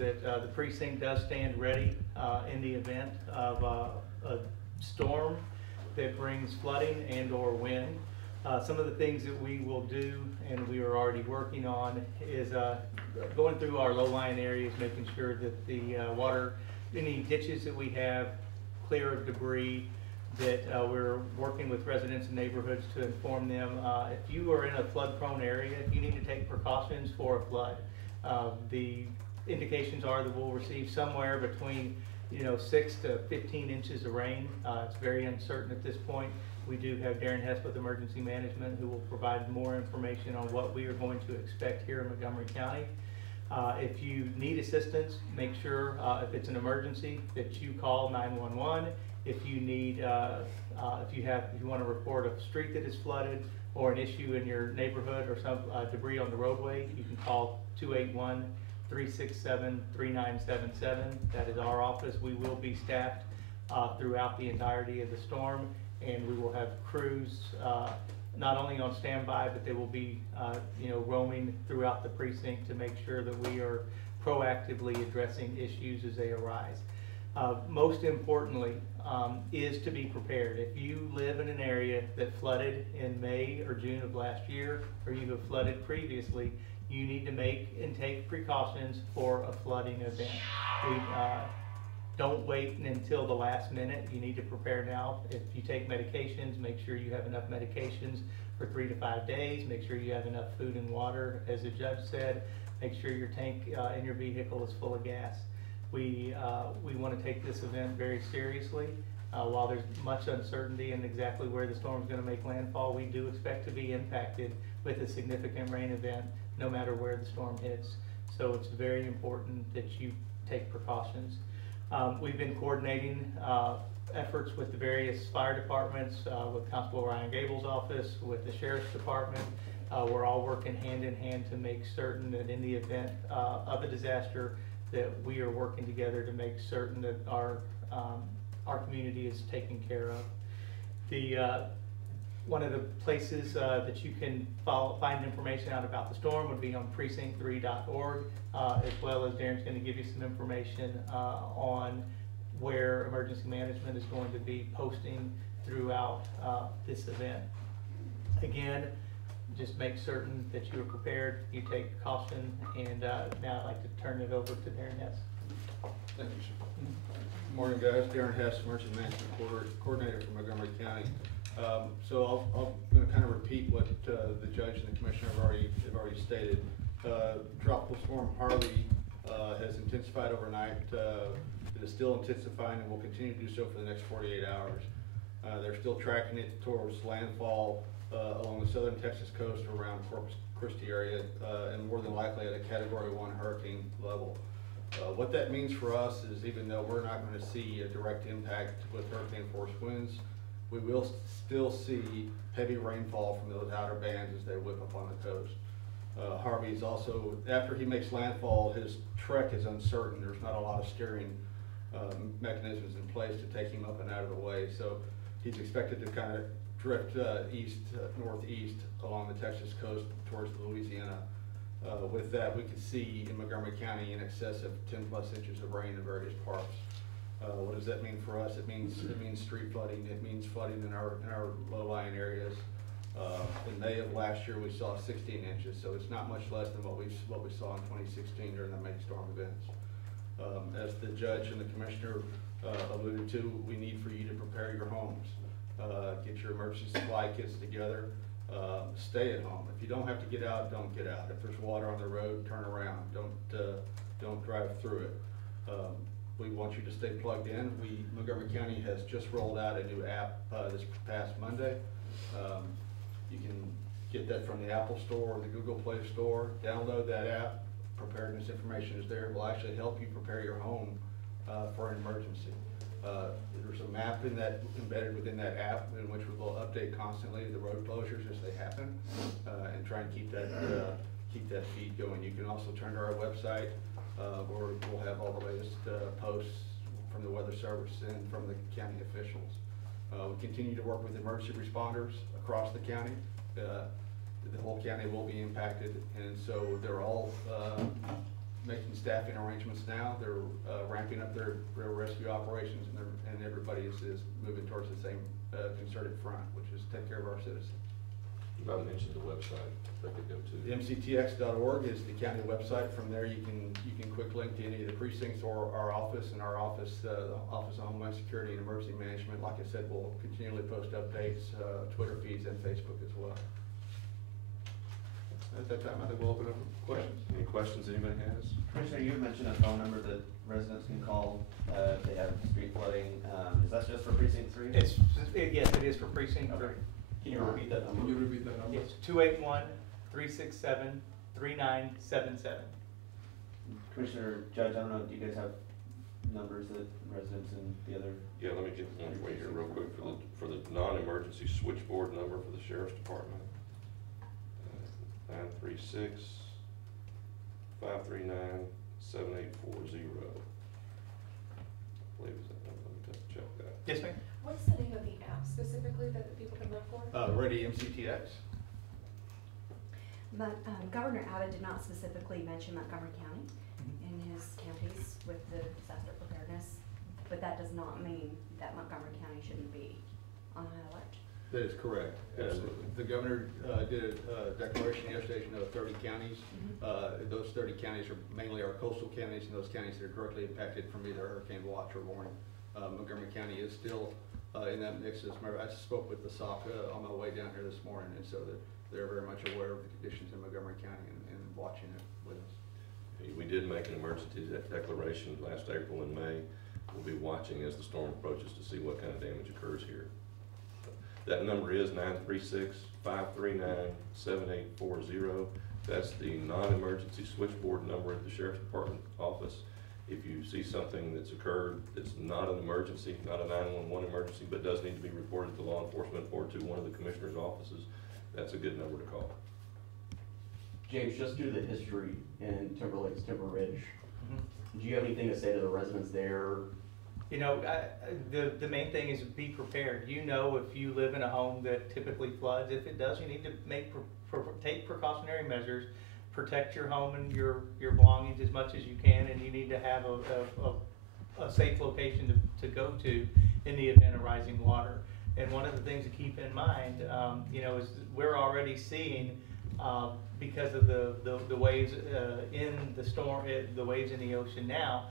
that the precinct does stand ready in the event of a storm that brings flooding and or wind. Some of the things that we will do, and we are already working on, is going through our low-lying areas, making sure that the water, any ditches that we have, clear of debris, that we're working with residents and neighborhoods to inform them. If you are in a flood-prone area, you need to take precautions for a flood. The indications are that we'll receive somewhere between 6 to 15 inches of rain. It's very uncertain at this point. We do have Darren Hess with Emergency Management who will provide more information on what we are going to expect here in Montgomery County. If you need assistance, make sure if it's an emergency that you call 911. If you need, if you want to report a street that is flooded or an issue in your neighborhood or some debris on the roadway, you can call 281-367-3977. That is our office. We will be staffed throughout the entirety of the storm, and we will have crews not only on standby, but they will be roaming throughout the precinct to make sure that we are proactively addressing issues as they arise. Most importantly is to be prepared. If you live in an area that flooded in May or June of last year, or you have flooded previously, you need to make and take precautions for a flooding event. Don't wait until the last minute. You need to prepare now. If you take medications, make sure you have enough medications for 3 to 5 days. Make sure you have enough food and water. As the judge said, make sure your tank in your vehicle is full of gas. We want to take this event very seriously. While there's much uncertainty in exactly where the storm is going to make landfall, we do expect to be impacted with a significant rain event no matter where the storm hits. So it's very important that you take precautions. We've been coordinating efforts with the various fire departments, with Constable Ryan Gable's office, with the Sheriff's Department. We're all working hand in hand to make certain that in the event of a disaster, that we are working together to make certain that our community is taken care of. One of the places that you can find information out about the storm would be on precinct3.org, as well as Darren's going to give you some information on where emergency management is going to be posting throughout this event. Again, just make certain that you are prepared, you take caution, and now I'd like to turn it over to Darren Hess. Thank you, sir. Good morning, guys. Darren Hess, Emergency Management Coordinator for Montgomery County. So I'm going to kind of repeat what the judge and the commissioner have already stated. Tropical Storm Harvey has intensified overnight. It is still intensifying and will continue to do so for the next 48 hours. They're still tracking it towards landfall along the southern Texas coast around Corpus Christi area, and more than likely at a Category 1 hurricane level. What that means for us is, even though we're not going to see a direct impact with hurricane force winds, we will still see heavy rainfall from those outer bands as they whip up on the coast. Harvey is also, after he makes landfall, his trek is uncertain. There's not a lot of steering mechanisms in place to take him up and out of the way. So he's expected to kind of drift northeast along the Texas coast towards Louisiana. With that, we can see in Montgomery County in excess of 10+ inches of rain in various parts. What does that mean for us? It means street flooding. It means flooding in our low-lying areas. In May of last year, we saw 16 inches, so it's not much less than what we saw in 2016 during the May storm events. As the judge and the commissioner alluded to, we need for you to prepare your homes. Get your emergency supply kits together. Stay at home. If you don't have to get out, don't get out. If there's water on the road, turn around. Don't drive through it. We want you to stay plugged in. Montgomery County has just rolled out a new app this past Monday. You can get that from the Apple Store or the Google Play Store. Download that app. Preparedness information is there. It will actually help you prepare your home for an emergency. There's a map embedded within that app in which we will update constantly the road closures as they happen, and try and keep that feed going. You can also turn to our website where we'll have all the latest posts from the Weather Service and from the county officials. We continue to work with emergency responders across the county. The whole county will be impacted, and so they're all making staffing arrangements now. They're ramping up their rescue operations, and everybody is moving towards the same concerted front, which is take care of our citizens. I mentioned the website they could go to. mctx.org is the county website. From there, you can quick link to any of the precincts or our office, and our office, the Office of Homeland Security and Emergency Management, like I said, will continually post updates, Twitter feeds, and Facebook as well. At that time, I think we'll open up for questions. Any questions anybody has? Commissioner, you mentioned a phone number that residents can call if they have street flooding. Is that just for precinct 3? Yes, it is for precinct 3. Can you repeat that number? Can you repeat that number? It's 281-367-3977. Commissioner, Judge, I don't know, do you guys have numbers that residents in the other? Yeah, let me get one for you here real quick for the non-emergency switchboard number for the Sheriff's Department. 936-539-7840. I believe it's that number. Let me just check that. Yes, ma'am. What's the name of the app specifically that the people can look for? Ready MCTX. But Governor Abbott did not specifically mention Montgomery County in his counties with the disaster preparedness, but that does not mean that Montgomery County shouldn't be on high alert. That is correct. The governor did a declaration yesterday, you know, 30 counties. Those 30 counties are mainly our coastal counties, and those counties that are directly impacted from either hurricane watch or warning. Montgomery County is still in that mix. I spoke with the SOC on my way down here this morning, and so they're very much aware of the conditions in Montgomery County and watching it with us. We did make an emergency declaration last April and May. We'll be watching as the storm approaches to see what kind of damage occurs here. That number is 936-539-7840. That's the non-emergency switchboard number at the Sheriff's Department office. If you see something that's occurred that's not an emergency, not a 911 emergency, but does need to be reported to law enforcement or to one of the commissioner's offices, that's a good number to call. James, just due to the history in Timber Ridge, do you have anything to say to the residents there? You know, the main thing is be prepared. You know, if you live in a home that typically floods, if it does, you need to take precautionary measures, protect your home and your belongings as much as you can, and you need to have a safe location to go to in the event of rising water. And one of the things to keep in mind, you know, is we're already seeing, because of the waves in the storm, the waves in the ocean now,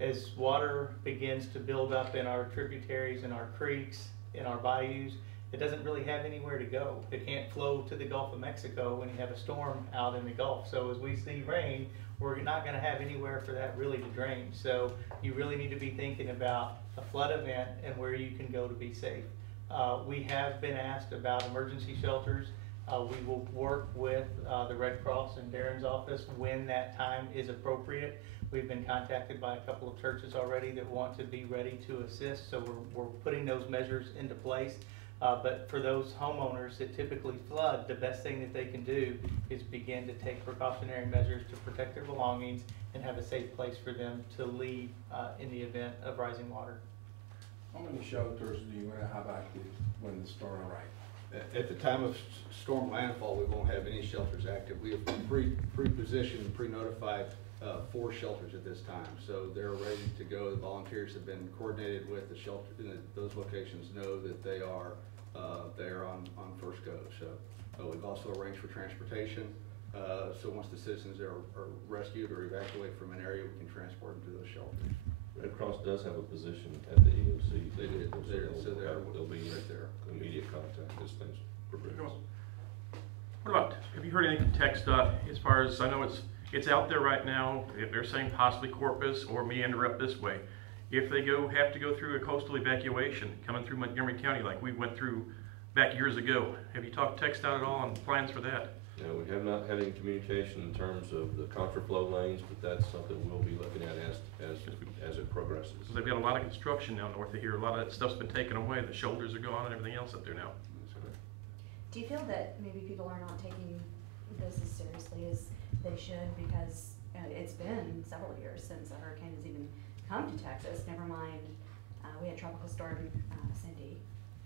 as water begins to build up in our tributaries, in our creeks, in our bayous, it doesn't really have anywhere to go. It can't flow to the Gulf of Mexico when you have a storm out in the Gulf. So as we see rain, we're not going to have anywhere for that really to drain. So you really need to be thinking about a flood event and where you can go to be safe. We have been asked about emergency shelters. We will work with the Red Cross and Darren's office when that time is appropriate. We've been contacted by a couple of churches already that want to be ready to assist, so we're putting those measures into place. But for those homeowners that typically flood, the best thing that they can do is begin to take precautionary measures to protect their belongings and have a safe place for them to leave in the event of rising water. How many shelters do you have active when the storm arrives? At the time of storm landfall, we won't have any shelters active. We have pre-positioned, pre-notified 4 shelters at this time, so they're ready to go. The volunteers have been coordinated with the shelter. Those locations know that they are on first go. So we've also arranged for transportation. So once the citizens are rescued or evacuated from an area, we can transport them to those shelters. Red Cross does have a position at the EOC. They do. So they'll be right there. Immediate contact as things progress. What about, have you heard anything from Tech stuff as far as, I know it's out there right now, if they're saying possibly Corpus or meander up this way. If they have to go through a coastal evacuation coming through Montgomery County like we went through back years ago, have you talked Tech at all on plans for that? No, we have not had any communication in terms of the contraflow lanes, but that's something we'll be looking at as it progresses. Because they've got a lot of construction now north of here. A lot of that stuff's been taken away. The shoulders are gone and everything else up there now. Do you feel that maybe people are not taking this as seriously as they should, because it's been several years since a hurricane has even come to Texas, never mind we had Tropical Storm Cindy,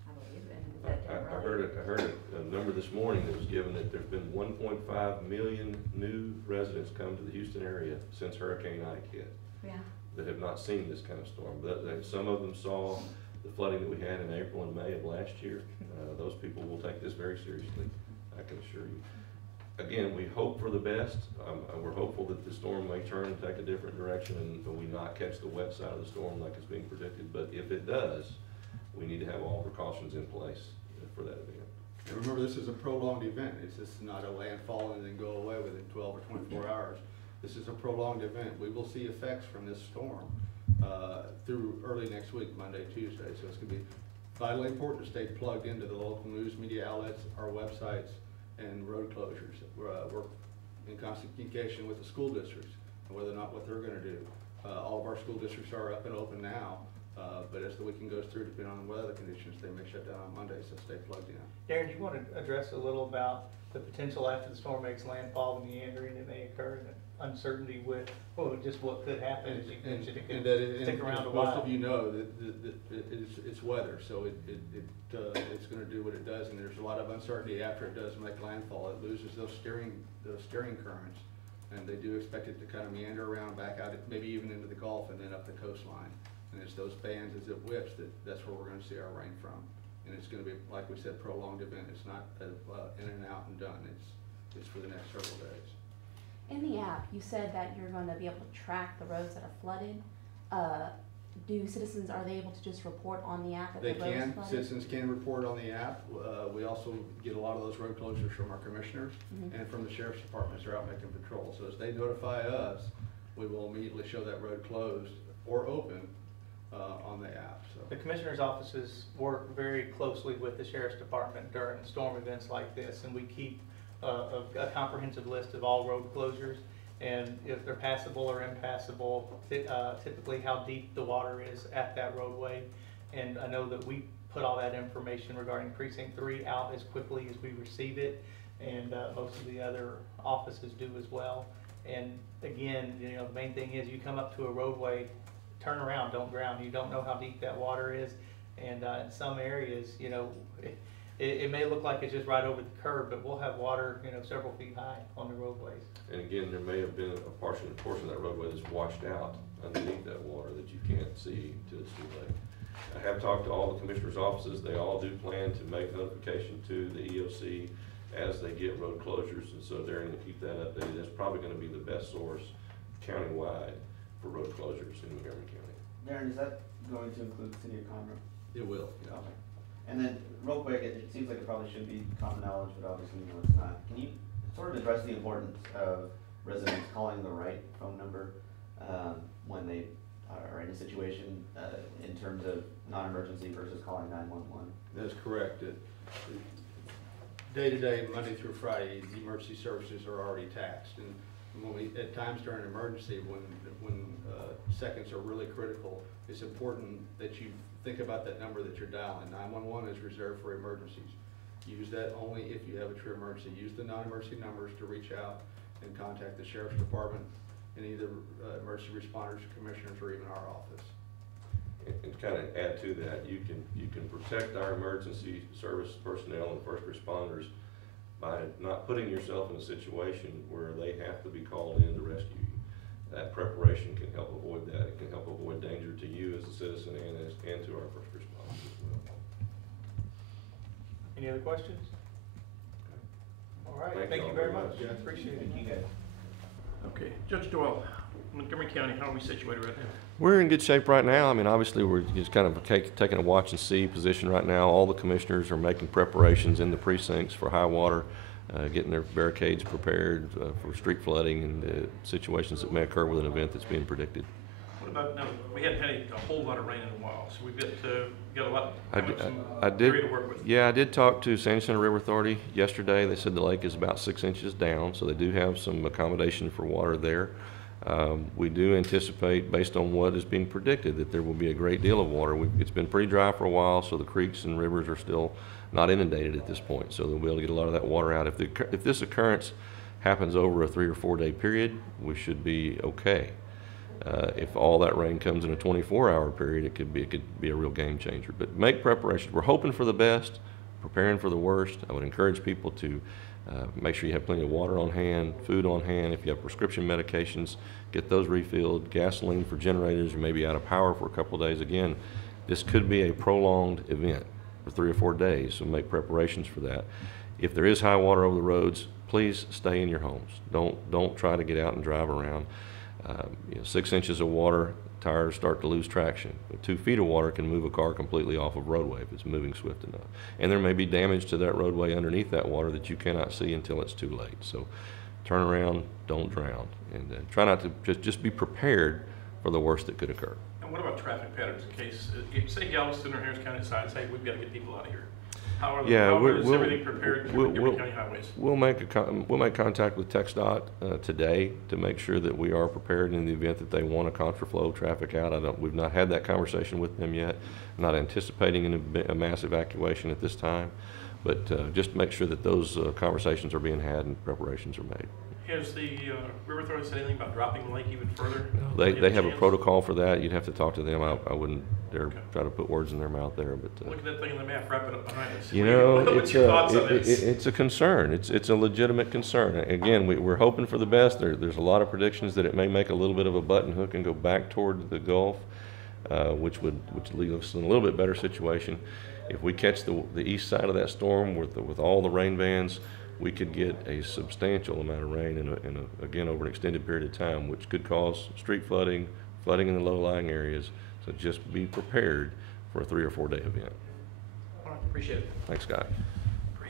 I believe, wave and that didn't I really. heard a number this morning that was given that there's been 1.5 million new residents come to the Houston area since Hurricane Ike hit, Yeah, that have not seen this kind of storm. Some of them saw the flooding that we had in April and May of last year. Those people will take this very seriously, I can assure you. Again, we hope for the best. We're hopeful that the storm may turn and take a different direction and we not catch the wet side of the storm like it's being predicted. But if it does, we need to have all precautions in place for that event. And remember, this is a prolonged event. It's just not a landfall and then go away within 12 or 24 hours. This is a prolonged event. We will see effects from this storm through early next week, Monday, Tuesday. So it's going to be vitally important to stay plugged into the local news media outlets, our websites, and road closures. We're in constant communication with the school districts and whether or not what they're going to do. All of our school districts are up and open now, but as the weekend goes through, depending on the weather conditions, they may shut down on Monday, so stay plugged in. Darren, do you want to address a little about the potential after the storm makes landfall, the meandering that may occur, and the uncertainty with, just what could happen, as you mentioned, it could stick around a while? Most of you know that it's weather, so it's going to do what it does, and there's a lot of uncertainty after it does make landfall. It loses those steering currents, and they do expect it to kind of meander around back out, maybe even into the Gulf and then up the coastline. And it's those bands as it whips that's where we're going to see our rain from. And it's going to be, like we said, prolonged event. It's not in and out and done. It's for the next several days. in the app, you said that you're gonna be able to track the roads that are flooded. Are they able to just report on the app that the road is flooded? Citizens can report on the app. We also get a lot of those road closures from our commissioners and from the sheriff's departments who are out making patrols. So as they notify us, we will immediately show that road closed or open on the app. So The commissioner's offices work very closely with the sheriff's department during storm events like this, and we keep a comprehensive list of all road closures, and if they're passable or impassable, typically how deep the water is at that roadway. And I know that we put all that information regarding precinct 3 out as quickly as we receive it, and most of the other offices do as well. And again, you know, the main thing is you come up to a roadway, turn around, don't drown. You don't know how deep that water is, and in some areas, you know, it may look like it's just right over the curb, but we'll have water, you know, several feet high on the roadways. And again, there may have been a portion of that roadway that's washed out underneath that water that you can't see till it's too late. I have talked to all the commissioners' offices. They all do plan to make notification to the EOC as they get road closures, and so they're going to keep that updated. That's probably going to be the best source countywide for road closures in Montgomery County. Darren, is that going to include the city of Conroe? it will, yeah. Okay. And then, real quick, it seems like it probably should be common knowledge, but obviously, you know, it's not. Can you sort of address the importance of residents calling the right phone number when they are in a situation in terms of non-emergency versus calling 911? That's correct. Day to day, Monday through Friday, the emergency services are already taxed, and when we, at times during an emergency, when seconds are really critical, it's important that you think about that number that you're dialing. 911 is reserved for emergencies. Use that only if you have a true emergency. Use the non-emergency numbers to reach out and contact the sheriff's department and either emergency responders, commissioners, or even our office. And kind of add to that, you can protect our emergency service personnel and first responders by not putting yourself in a situation where they have to be called in to rescue you. That preparation can help avoid that. It can help avoid danger to you as a citizen and to our first responders as well. Any other questions? All right, Thank thank you you all very very much. much. Appreciate it. Thank you, guys. Okay, Judge Doyle, Montgomery County, how are we situated right now? We're in good shape right now. I mean, obviously, we're just kind of taking a watch and see position right now. All the commissioners are making preparations in the precincts for high water, getting their barricades prepared for street flooding and situations that may occur with an event that's being predicted. What about, now, we hadn't had a whole lot of rain in a while, so we've got a lot, some I did, area to work with. yeah, I did talk to Sandy Center River Authority yesterday. They said the lake is about 6 inches down, so they do have some accommodation for water there. We do anticipate, based on what is being predicted, that there will be a great deal of water. It's been pretty dry for a while, so the creeks and rivers are still not inundated at this point, so they'll be able to get a lot of that water out. If this occurrence happens over a 3 or 4 day period, we should be okay. If all that rain comes in a 24-hour period, it could be a real game changer. But make preparations. We're hoping for the best, preparing for the worst. I would encourage people to make sure you have plenty of water on hand, food on hand. If you have prescription medications, get those refilled. Gasoline for generators. You may be out of power for a couple of days. Again, this could be a prolonged event for 3 or 4 days, so make preparations for that. If there is high water over the roads, please stay in your homes. Don't try to get out and drive around. 6 inches of water, tires start to lose traction. But 2 feet of water can move a car completely off of roadway if it's moving swift enough. And there may be damage to that roadway underneath that water that you cannot see until it's too late. So turn around, don't drown, and try not to just be prepared for the worst that could occur. And what about traffic patterns in case, if say Galveston or Harris County decides, hey, we've got to get people out of here? How is everything prepared for Montgomery County highways? We'll make contact with TxDOT today to make sure that we are prepared in the event that they want to contraflow traffic out. We've not had that conversation with them yet. I'm not anticipating a mass evacuation at this time, but just make sure that those conversations are being had and preparations are made. Has the River Authority said anything about dropping the lake even further? They have a protocol for that. You'd have to talk to them. I wouldn't dare try to put words in their mouth there. But look at that thing on the map. Wrap it up behind us. You know, it's a concern. It's a legitimate concern. Again, we're hoping for the best. There's a lot of predictions that it may make a little bit of a button hook and go back toward the Gulf, which would leave us in a little bit better situation. If we catch the east side of that storm with all the rain bands, we could get a substantial amount of rain again over an extended period of time, which could cause street flooding in the low-lying areas. So just be prepared for a 3 or 4 day event. All right, appreciate it. Thanks, Scott.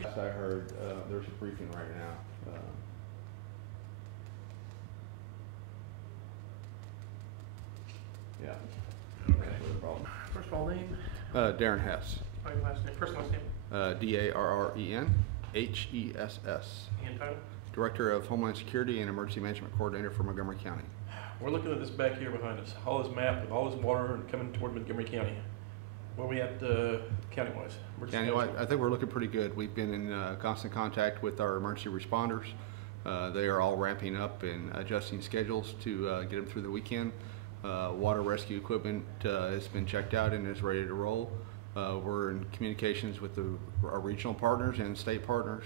Last I heard, there's a briefing right now. Yeah. Okay. First of all, name? Darren Hess. Last name. First and last name. D-A-R-R-E-N H-E-S-S. And title? Director of Homeland Security and Emergency Management Coordinator for Montgomery County. We're looking at this back here behind us. All this map with all this water and coming toward Montgomery County. Where are we at county-wise? County-wide, I think we're looking pretty good. We've been in constant contact with our emergency responders. They are all ramping up and adjusting schedules to get them through the weekend. Water rescue equipment has been checked out and is ready to roll. We're in communications with our regional partners and state partners,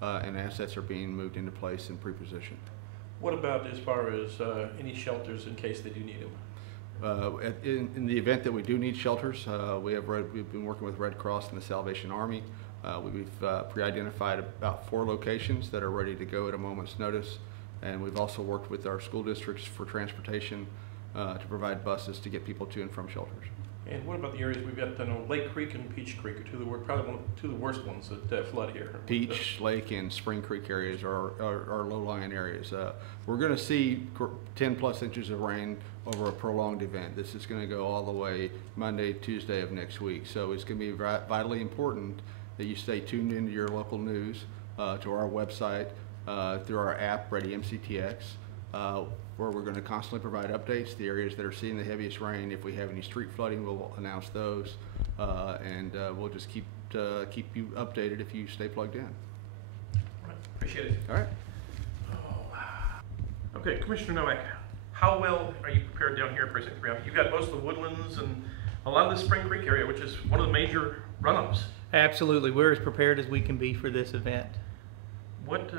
and assets are being moved into place and pre-positioned. What about as far as any shelters in case they do need them? In the event that we do need shelters, we've been working with Red Cross and the Salvation Army. We've pre-identified about 4 locations that are ready to go at a moment's notice, and we've also worked with our school districts for transportation to provide buses to get people to and from shelters. And what about the areas we've got? Lake Creek and Peach Creek are probably two of the worst ones that flood here. Peach, Lake, and Spring Creek areas are low-lying areas. We're going to see 10+ inches of rain over a prolonged event. This is going to go all the way Monday, Tuesday of next week. So it's going to be vitally important that you stay tuned into your local news, to our website, through our app, Ready MCTX. Where we're going to constantly provide updates. The areas that are seeing the heaviest rain, if we have any street flooding, we'll announce those, and we'll just keep you updated if you stay plugged in. All right, appreciate it. All right. Okay, Commissioner Nowak, how well are you prepared down here in Precinct 3? You've got most of the woodlands and a lot of the Spring Creek area, which is one of the major runoffs. Absolutely, we're as prepared as we can be for this event. What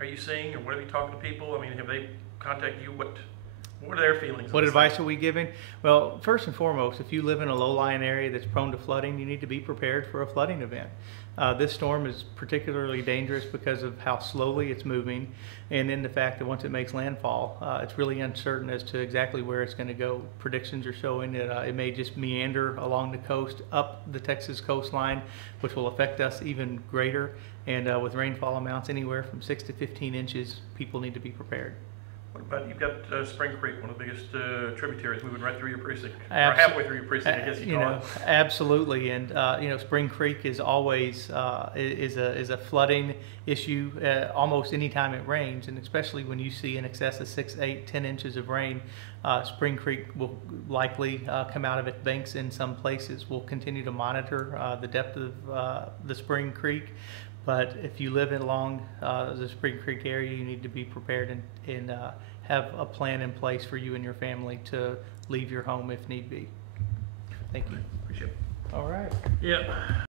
are you seeing, or what are you talking to people? I mean, have they contacted you? What are their feelings? What advice are we giving? Well, first and foremost, if you live in a low-lying area that's prone to flooding, you need to be prepared for a flooding event. This storm is particularly dangerous because of how slowly it's moving, and then the fact that once it makes landfall, it's really uncertain as to exactly where it's going to go. Predictions are showing that it may just meander along the coast up the Texas coastline, which will affect us even greater. And with rainfall amounts anywhere from 6 to 15 inches, people need to be prepared. What about, you've got Spring Creek, one of the biggest tributaries moving right through your precinct, or halfway through your precinct, I guess you call it. Absolutely, and Spring Creek is always is a flooding issue almost any time it rains, and especially when you see in excess of 6, 8, 10 inches of rain. Spring Creek will likely come out of its banks in some places. We'll continue to monitor the depth of the Spring Creek. But if you live along the Spring Creek area, you need to be prepared in have a plan in place for you and your family to leave your home if need be. Thank you. Appreciate it. All right. Yeah.